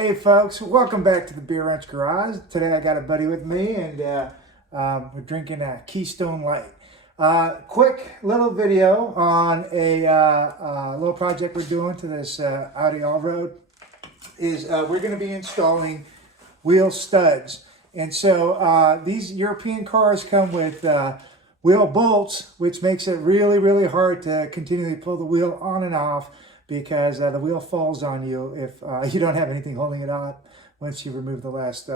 Hey folks, welcome back to the Beer Ranch Garage. Today I got a buddy with me and we're drinking a Keystone Light. Quick little video on a little project we're doing to this Audi Allroad is we're going to be installing wheel studs. And so these European cars come with wheel bolts, which makes it really hard to continually pull the wheel on and off, because the wheel falls on you if you don't have anything holding it on once you remove the last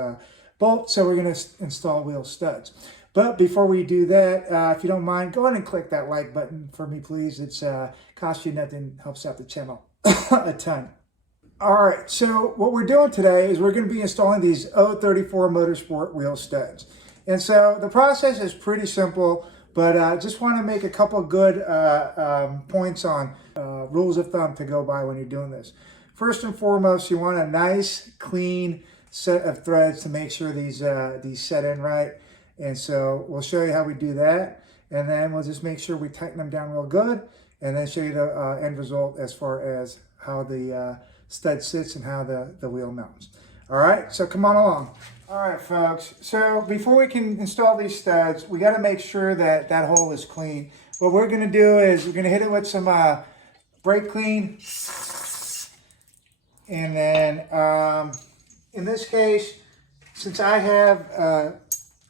bolt. So we're going to install wheel studs. But before we do that, if you don't mind, go ahead and click that like button for me, please. It's costs you nothing, helps out the channel a ton. All right, so what we're doing today is we're going to be installing these 034 Motorsport Wheel Studs. And so the process is pretty simple, but I just want to make a couple good points on rules of thumb to go by when you're doing this. First and foremost, you want a nice, clean set of threads to make sure these set in right. And so we'll show you how we do that. And then we'll just make sure we tighten them down real good, and then show you the end result as far as how the stud sits and how the wheel mounts. All right, so come on along. All right, folks, so before we can install these studs, we got to make sure that that hole is clean. What we're going to do is we're going to hit it with some brake clean, and then in this case, since I have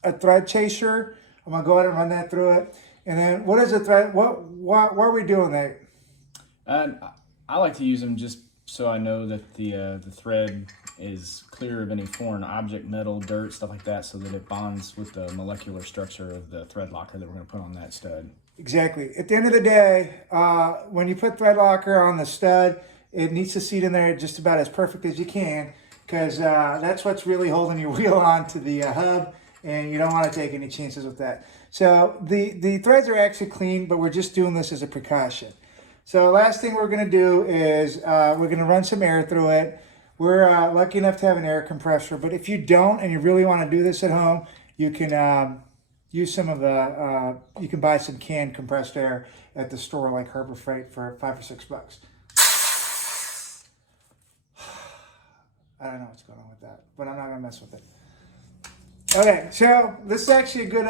a thread chaser, I'm going to go ahead and run that through it. And then what is a thread? Why are we doing that? I like to use them just so I know that the thread is clear of any foreign object, metal, dirt, stuff like that, so that it bonds with the molecular structure of the thread locker that we're going to put on that stud. Exactly. At the end of the day, when you put thread locker on the stud, it needs to seat in there just about as perfect as you can, because that's what's really holding your wheel on to the hub, and you don't want to take any chances with that. So the threads are actually clean, but we're just doing this as a precaution. So last thing we're going to do is we're going to run some air through it. We're lucky enough to have an air compressor, but if you don't and you really want to do this at home, you can use some of the, you can buy some canned compressed air at the store like Harbor Freight for $5 or $6. I don't know what's going on with that, but I'm not going to mess with it. Okay, so this is actually a good,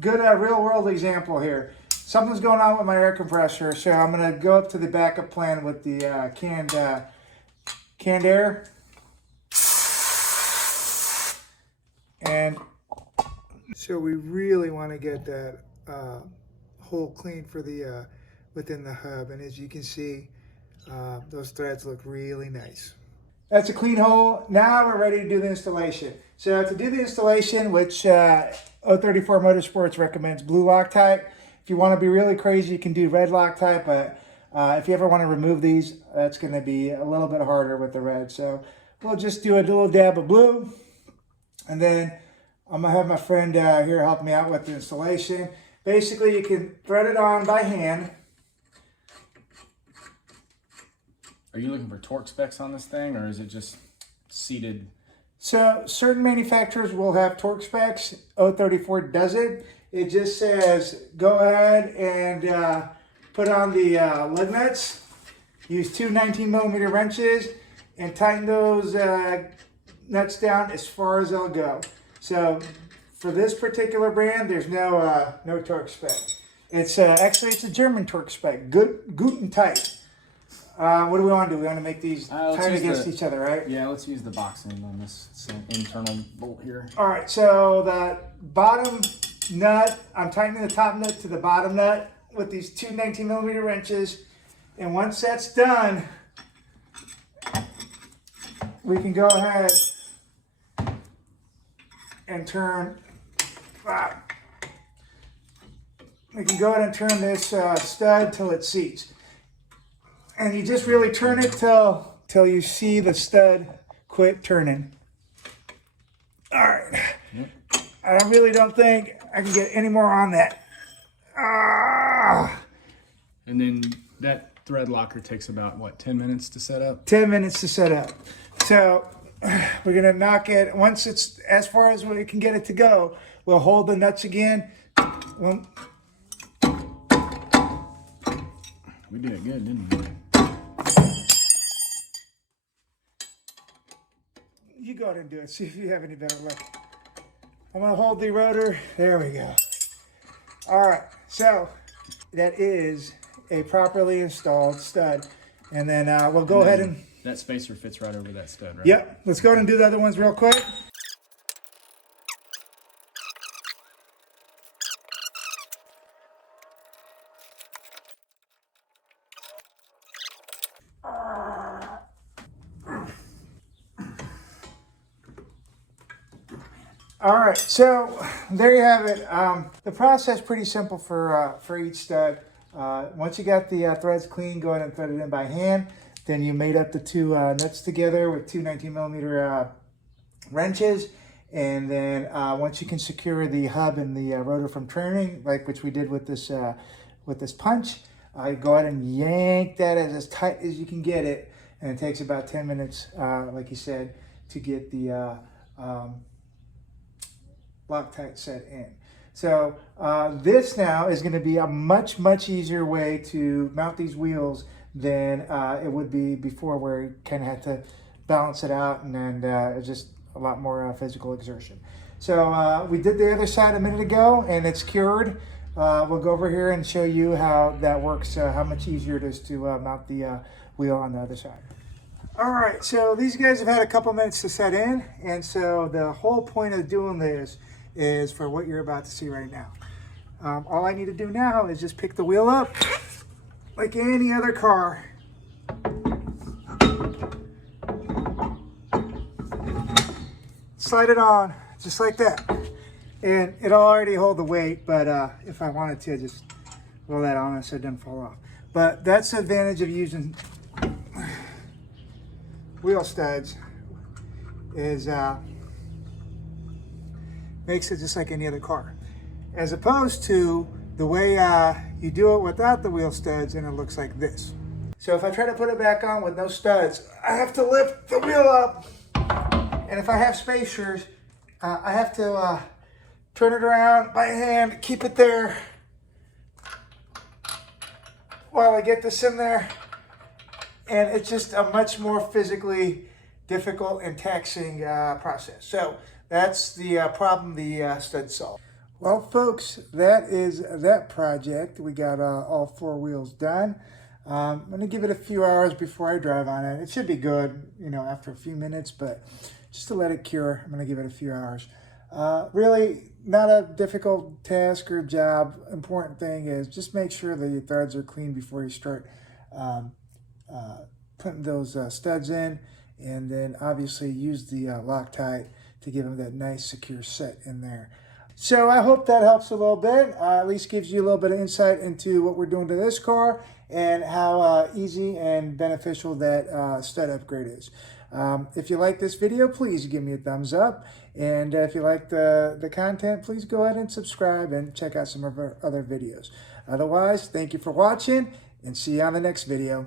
good real world example here. Something's going on with my air compressor, so I'm going to go up to the backup plan with the canned air. And so we really want to get that hole clean for the within the hub. And as you can see, those threads look really nice. That's a clean hole. Now we're ready to do the installation. So to do the installation, which 034 Motorsports recommends blue Loctite. If you want to be really crazy, you can do red Loctite, but if you ever want to remove these, that's going to be a little bit harder with the red. So we'll just do a little dab of blue, and then I'm going to have my friend here help me out with the installation. Basically, you can thread it on by hand. Are you looking for torque specs on this thing, or is it just seated? So certain manufacturers will have torque specs. 034 doesn't. It just says go ahead and put on the lug nuts. Use two 19mm wrenches and tighten those nuts down as far as they'll go. So for this particular brand, there's no torque spec. It's actually it's a German torque spec. Guten tight. What do we want to do? We want to make these tight against each other, right? Yeah, let's use the boxing on this internal bolt here. All right, so the bottom nut, I'm tightening the top nut to the bottom nut with these two 19mm wrenches. And once that's done, we can go ahead and turn, this stud till it seats. And you just really turn it till you see the stud quit turning. All right. Yep. I really don't think I can get any more on that. And then that thread locker takes about, what, 10 minutes to set up? 10 minutes to set up. So we're going to knock it. Once it's as far as we can get it to go, we'll hold the nuts again. We did it good, didn't we? you go ahead and do it. See if you have any better luck. I'm gonna hold the rotor. There we go. All right, so that is a properly installed stud. And then we'll go ahead and... That spacer fits right over that stud, right? Yep, let's go ahead and do the other ones real quick. All right, so there you have it. The process is pretty simple for each stud. Once you got the threads clean, go ahead and thread it in by hand. Then you made up the two nuts together with two 19mm wrenches. And then once you can secure the hub and the rotor from turning, like which we did with this punch, go ahead and yank that as tight as you can get it. And it takes about 10 minutes, like you said, to get the Loctite set in. So this now is going to be a much easier way to mount these wheels than it would be before, where you kind of had to balance it out, and then it's just a lot more physical exertion. So we did the other side a minute ago, and it's cured. We'll go over here and show you how that works, how much easier it is to mount the wheel on the other side. All right, so these guys have had a couple minutes to set in, and so the whole point of doing this is for what you're about to see right now. All I need to do now is just pick the wheel up like any other car. Slide it on, just like that. And it'll already hold the weight, but if I wanted to, just roll that on so it doesn't fall off. But that's the advantage of using wheel studs, is makes it just like any other car, as opposed to the way you do it without the wheel studs, and it looks like this. So if I try to put it back on with no studs, I have to lift the wheel up, and if I have spacers, I have to turn it around by hand, keep it there while I get this in there, and it's just a much more physically difficult and taxing process. So that's the problem the stud solved. Well, folks, that is that project. We got all four wheels done. I'm going to give it a few hours before I drive on it. It should be good, you know, after a few minutes, but just to let it cure, I'm going to give it a few hours. Really not a difficult task or job. Important thing is just make sure that your threads are clean before you start putting those studs in, and then obviously use the Loctite to give them that nice secure set in there. So I hope that helps a little bit, at least gives you a little bit of insight into what we're doing to this car and how easy and beneficial that stud upgrade is. If you like this video, please give me a thumbs up. And if you like the content, please go ahead and subscribe and check out some of our other videos. Otherwise, thank you for watching, and see you on the next video.